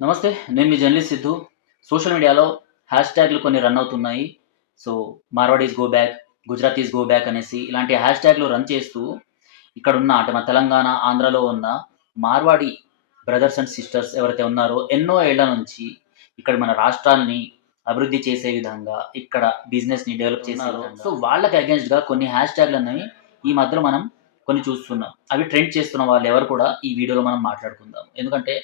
నమస్తే. నేను మీ జర్నలిస్ట్ సిద్ధు. సోషల్ మీడియాలో హ్యాష్ ట్యాగ్‌లు కొన్ని రన్ అవుతున్నాయి. So, Marwaris go back, Gujaratis go back అనేసి ఇలాంటి హ్యాష్ ట్యాగ్‌లు రన్ చేస్తూ ఇక్కడున్న అంటే మన తెలంగాణ, ఆంధ్రాలో ఉన్న మార్వాడి బ్రదర్స్ అండ్ సిస్టర్స్ ఎవరైతే ఉన్నారో ఎన్నో ఏళ్ల నుంచి ఇక్కడ మన రాష్ట్రాల్ని అభివృద్ధి చేసే విధంగా, ఇక్కడ బిజినెస్‌ని డెవలప్ చేసే విధంగా సో, వాళ్ళకి అగెయిన్స్ట్‌గా కొన్ని హ్యాష్ ట్యాగ్‌లనేవి ఈ మధ్యలో మనం కొన్ని చూస్తున్నాం. అవి ట్రెండ్ చేస్తున్న వాళ్ళెవరు కూడా ఈ వీడియోలో మనం మాట్లాడుకుందాం. ఎందుకంటే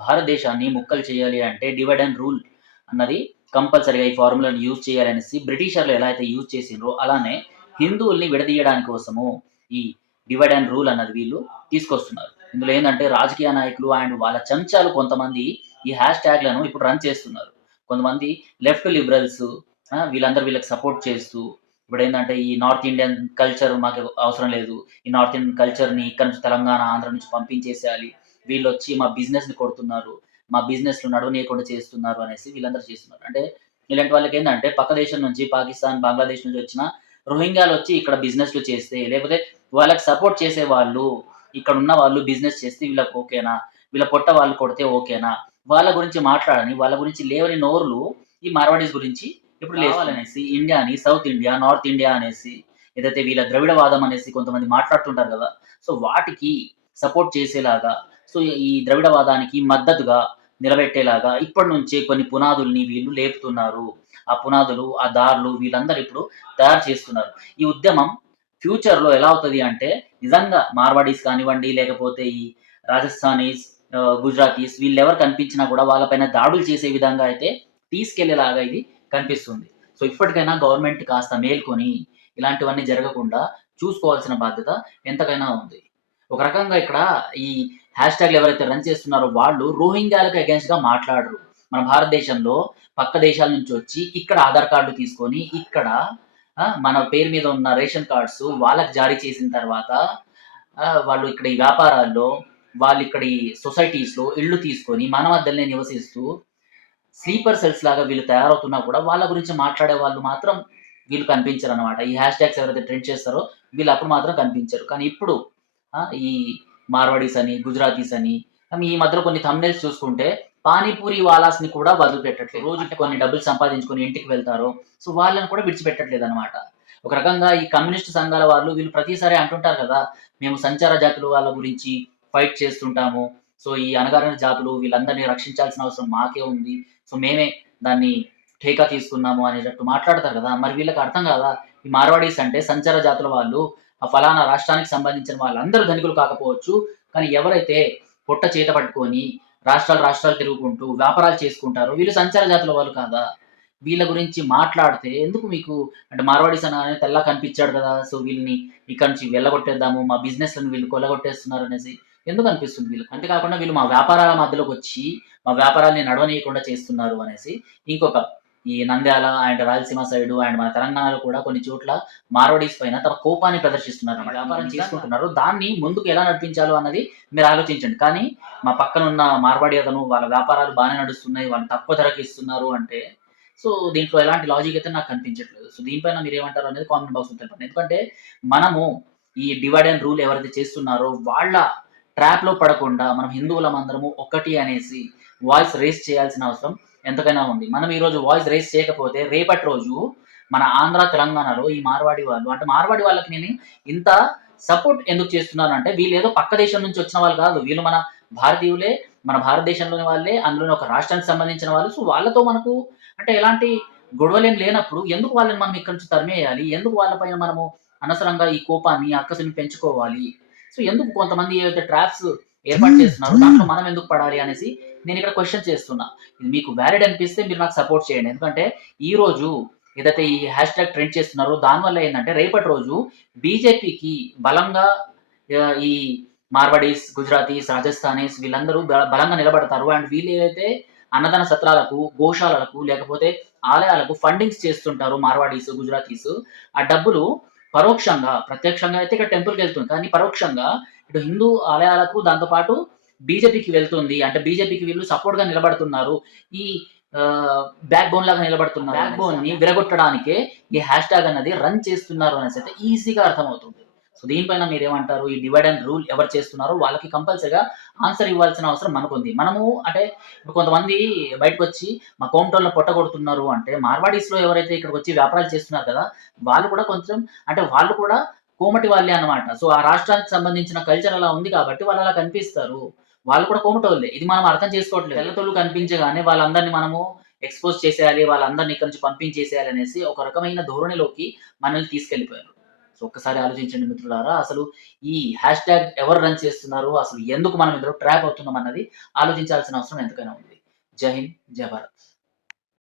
భారతదేశాన్ని ముక్కలు చేయాలి అంటే డివైడ్ అండ్ రూల్ అన్నది కంపల్సరీగా ఈ ఫార్ములాని యూజ్ చేయాలనేసి బ్రిటిషర్లు ఎలా అయితే యూజ్ చేసిండ్రో అలానే హిందువుల్ని విడదీయడానికి కోసము ఈ డివైడ్ అండ్ రూల్ అన్నది వీళ్ళు తీసుకొస్తున్నారు. ఇందులో ఏందంటే రాజకీయ నాయకులు అండ్ వాళ్ళ చెంచాలు కొంతమంది ఈ హ్యాష్ ట్యాగ్‌లను ఇప్పుడు రన్ చేస్తున్నారు. కొంతమంది లెఫ్ట్ లిబరల్స్ వీళ్ళందరూ వీళ్ళకి సపోర్ట్ చేస్తూ ఇప్పుడేందంటే ఈ నార్త్ ఇండియన్ కల్చర్ మాకు అవసరం లేదు. ఈ నార్త్ ఇండియన్ కల్చర్‌ని ఇక్కడ నుంచి తెలంగాణ, ఆంధ్ర నుంచి పంపించేసేయాలి. వీళ్ళొచ్చి మా బిజినెస్‌ని కొడుతున్నారు. మా బిజినెస్‌లు నడవనీయకుండా చేస్తున్నారు అనేసి వీళ్ళందరూ చేస్తున్నారు. అంటే ఇలాంటి వాళ్ళకేందంటే పక్క దేశం నుంచి పాకిస్తాన్, బంగ్లాదేశ్ నుంచి వచ్చిన రోహింగ్యాలొచ్చి ఇక్కడ బిజినెస్‌లు చేస్తే, లేకపోతే వాళ్ళకి సపోర్ట్ చేసేవాళ్ళు, ఇక్కడున్న వాళ్ళు బిజినెస్ చేస్తే వీళ్ళకి ఓకేనా? వీళ్ళ పొట్ట వాళ్ళు కొడితే ఓకేనా? వాళ్ళ గురించి మాట్లాడని, వాళ్ళ గురించి లేవని నోరులు ఈ మార్వాడీస్ గురించి ఇప్పుడు లేవాలనేసి ఇండియాని సౌత్ ఇండియా, నార్త్ ఇండియా అనేసి ఏదైతే వీళ్ళ ద్రవిడవాదం అనేసి కొంతమంది మాట్లాడుతుంటారు గదా! సో, వాటికి సపోర్ట్ చేసేలాగా సో, ఈ ద్రవిడవాదానికి మద్దతుగా నిలబెట్టేలాగా ఇప్పటి నుంచే కొన్ని పునాదుల్ని వీళ్ళు లేపుతున్నారు. ఆ పునాదులు, ఆ దారులు వీళ్ళందరూ ఇప్పుడు తయారు చేస్తున్నారు. ఈ ఉద్యమం ఫ్యూచర్‌లో ఎలా అవుతది అంటే నిజంగా మార్వాడీస్ కానివ్వండి, లేకపోతే ఈ రాజస్థానీస్, గుజరాతీస్ వీళ్ళెవరు కనిపించినా కూడా వాళ్ళపైన దాడులు చేసే విధంగా అయితే తీసుకెళ్ళేలాగా ఇది కనిపిస్తుంది. సో, ఇప్పటికైనా గవర్నమెంట్ కాస్త మేల్కొని ఇలాంటివన్నీ జరగకుండా చూసుకోవాల్సిన బాధ్యత ఎంతకైనా ఉంది. ఒక రకంగా ఇక్కడ ఈ హ్యాష్ ట్యాగ్‌లు ఎవరైతే రన్ చేస్తున్నారో వాళ్ళు రోహింగ్యాలకు అగెయిన్స్ట్‌గా మాట్లాడరు. మన భారతదేశంలో పక్క దేశాల నుంచి వచ్చి ఇక్కడ ఆధార్ కార్డ్‌లు తీసుకొని ఇక్కడ మన పేరు మీద ఉన్న రేషన్ కార్డ్స్ వాళ్ళకి జారీ చేసిన తర్వాత వాళ్ళు ఇక్కడ ఈ వ్యాపారాల్లో, వాళ్ళు ఇక్కడ ఈ సొసైటీస్‌లో ఇళ్ళు తీసుకొని మన మధ్యలోనే నివసిస్తూ స్లీపర్ సెల్స్ లాగా వీళ్ళు తయారవుతున్నా కూడా వాళ్ళ గురించి మాట్లాడే వాళ్ళు మాత్రం వీళ్ళు కనిపించరనమాట. ఈ హ్యాష్ ట్యాగ్స్ ఎవరైతే ట్రెండ్ చేస్తారో వీళ్ళు అప్పుడు మాత్రం కనిపించరు. కానీ ఇప్పుడు ఈ మార్వాడీస్ అని, గుజరాతీస్ అని ఈ మధ్యలో కొన్ని థంబ్‌నెయిల్స్ చూసుకుంటే పానీపూరి వాలాస్‌ని కూడా వదిలిపెట్టట్లేదు. రోజుకి కొన్ని డబ్బులు సంపాదించుకొని ఇంటికి వెళ్తారో సో వాళ్ళని కూడా విడిచిపెట్టట్లేదనమాట. ఒక రకంగా ఈ కమ్యూనిస్ట్ సంఘాల వాళ్ళు వీళ్ళు ప్రతిసారి అంటుంటారు కదా! మేము సంచార జాతుల వాళ్ళ గురించి ఫైట్ చేస్తుంటాము. సో ఈ అణగారిన జాతులు వీళ్ళందరిని రక్షించాల్సిన అవసరం మాకే ఉంది. సో మేమే దాన్ని ఠేకా తీసుకున్నాము అనేటట్టు మాట్లాడతారు కదా! మరి వీళ్ళకి అర్థం కాదా? ఈ మార్వాడీస్ అంటే సంచార జాతుల వాళ్ళు, ఆ ఫలానా రాష్ట్రానికి సంబంధించిన వాళ్ళందరూ ధనికులు కాకపోవచ్చు. కానీ ఎవరైతే పొట్ట చేత పట్టుకొని రాష్ట్రాలు, రాష్ట్రాలు తిరుగుకుంటూ వ్యాపారాలు చేసుకుంటారో వీళ్ళు సంచార జాతుల వాళ్ళు కాదా? వీళ్ళ గురించి మాట్లాడితే ఎందుకు మీకు అంటే మార్వాడీస్ అనగానే తెల్లగా కనిపించాడు కదా! సో వీళ్ళని ఇక్కడి నుంచి వెళ్ళగొట్టేద్దాము. మా బిజినెస్‌లను వీళ్ళు కొల్లగొట్టేస్తున్నారు అనేసి ఎందుకు అనిపిస్తుంది వీళ్ళకి? అంతే కాకుండా వీళ్ళు మా వ్యాపారాల మధ్యలోకొచ్చి మా వ్యాపారాల్ని నడవనీయకుండా చేస్తున్నారు అనేసి ఇంకొక ఈ Nandyal and Rayalaseema side and మన తెలంగాణలో కూడా కొన్ని చోట్ల మార్వాడీస్ పైన తమ కోపాన్ని ప్రదర్శిస్తున్నారన్నమాట. వ్యాపారం చేసుకుంటున్నారు. దాన్ని ముందుకు ఎలా నడిపించాలో అన్నది మీరు ఆలోచించండి. కానీ మా పక్కనున్న మార్వాడి అతను వాళ్ళ వ్యాపారాలు బానే నడుస్తున్నాయి. వాళ్ళు తక్కువ ధరకి ఇస్తున్నారు అంటే సో, దీంట్లో ఎలాంటి లాజిక్ అయితే నాకు కనిపించట్లేదు. సో, దీనిపైన మీరేమంటారు అనేది కామెంట్ బాక్స్‌లో తెలపండి. ఎందుకంటే మనము ఈ డివైడ్ అండ్ రూల్ ఎవరైతే చేస్తున్నారో వాళ్ళ ట్రాప్‌లో పడకుండా మనం హిందువులమందరము ఒకటి అనేసి వాయిస్ రైజ్ చేయాల్సిన అవసరం ఎంతకైనా ఉంది. మనం ఈరోజు వాయిస్ రైజ్ చేయకపోతే రేపటి రోజు మన ఆంధ్ర, తెలంగాణలో ఈ మార్వాడి వాళ్ళు అంటే మార్వాడి వాళ్ళకి నేను ఇంత సపోర్ట్ ఎందుకు చేస్తున్నానంటే వీళ్ళేదో పక్క దేశం నుంచి వచ్చిన వాళ్ళు కాదు. వీళ్ళు మన భారతీయులే, మన భారతదేశంలోని వాళ్ళే, అందులోని ఒక రాష్ట్రానికి సంబంధించిన వాళ్ళు. సో, వాళ్ళతో మనకు అంటే ఎలాంటి గొడవలేం లేనప్పుడు ఎందుకు వాళ్ళని మనం ఇక్కడి నుంచి తరిమేయాలి? ఎందుకు వాళ్ళ పైన మనము అనవసరంగా ఈ కోపాన్ని, అక్కసుని పెంచుకోవాలి? సో, ఎందుకు కొంతమంది ఏవైతే ట్రాప్స్ ఏర్పాటు చేస్తున్నారో దాంట్లో మనం ఎందుకు పడాలి అనేసి నేనిక్కడ క్వెషన్ చేస్తున్నా. ఇది మీకు వాలిడ్ అనిపిస్తే మీరు నాకు సపోర్ట్ చేయండి. ఎందుకంటే ఈరోజు ఏదైతే ఈ హ్యాష్ ట్యాగ్ ట్రెండ్ చేస్తున్నారో దానివల్ల ఏందంటే రేపటి రోజు బీజేపీకి బలంగా ఈ మార్వాడీస్, గుజరాతీస్, రాజస్థానీస్ వీళ్ళందరూ బలంగా నిలబడతారు. అండ్ వీళ్ళేదైతే అన్నదాన సత్రాలకు, గోశాలలకు లేకపోతే ఆలయాలకు ఫండింగ్స్ చేస్తుంటారో మార్వాడీస్, గుజరాతీస్ ఆ డబ్బులు పరోక్షంగా, ప్రత్యక్షంగా అయితే ఇక్కడ టెంపుల్‌కెళ్తుంది. కానీ పరోక్షంగా ఇటు హిందూ ఆలయాలకు దాంతో పాటు బీజేపీకి వెళ్తుంది. అంటే బీజేపీకి వీళ్ళు సపోర్ట్‌గా నిలబడుతున్నారు. ఈ బ్యాక్ బోన్ లాగా నిలబడుతున్నారు. బ్యాక్ బోన్‌ని విరగొట్టడానికే ఈ హ్యాష్ ట్యాగ్ అన్నది రన్ చేస్తున్నారు అనేసైతే ఈజీగా అర్థమవుతుంది. సో దీనిపైన మీరేమంటారు? ఈ డివైడ్ అండ్ రూల్ ఎవరు చేస్తున్నారో వాళ్ళకి కంపల్సరీగా ఆన్సర్ ఇవ్వాల్సిన అవసరం మనకుంది. మనము అంటే ఇప్పుడు కొంతమంది బయటకొచ్చి మా కోమటోళ్ళని పొట్టగొడుతున్నారు అంటే, మార్వాడీస్‌లో ఎవరైతే ఇక్కడికొచ్చి వ్యాపారాలు చేస్తున్నారు కదా! వాళ్ళు కూడా కొంచెం అంటే వాళ్ళు కూడా కోమటి వాళ్ళే అన్నమాట. సో ఆ రాష్ట్రానికి సంబంధించిన కల్చర్ అలా ఉంది కాబట్టి వాళ్ళలా కనిపిస్తారు. వాళ్ళు కూడా కోమటోళ్ళే. ఇది మనం అర్థం చేసుకోవట్లేదు. తెల్లతోలు కనిపించగానే వాళ్ళందరిని మనము ఎక్స్‌పోజ్ చేసేయాలి, వాళ్ళందరిని ఇక్కడి నుంచి పంపించేసేయాలి అనేసి ఒక రకమైన ధోరణిలోకి మనల్ని తీసుకెళ్ళిపోయారు. సో ఒక్కసారి ఆలోచించండి మిత్రులారా. అసలు ఈ హ్యాష్ ట్యాగ్ ఎవరు రన్ చేస్తున్నారు? అసలు ఎందుకు మనం ఇందులో ట్రాప్ అవుతున్నాం అన్నది ఆలోచించాల్సిన అవసరం ఎంతైనా ఉంది. జై హింద్, జై భారత్.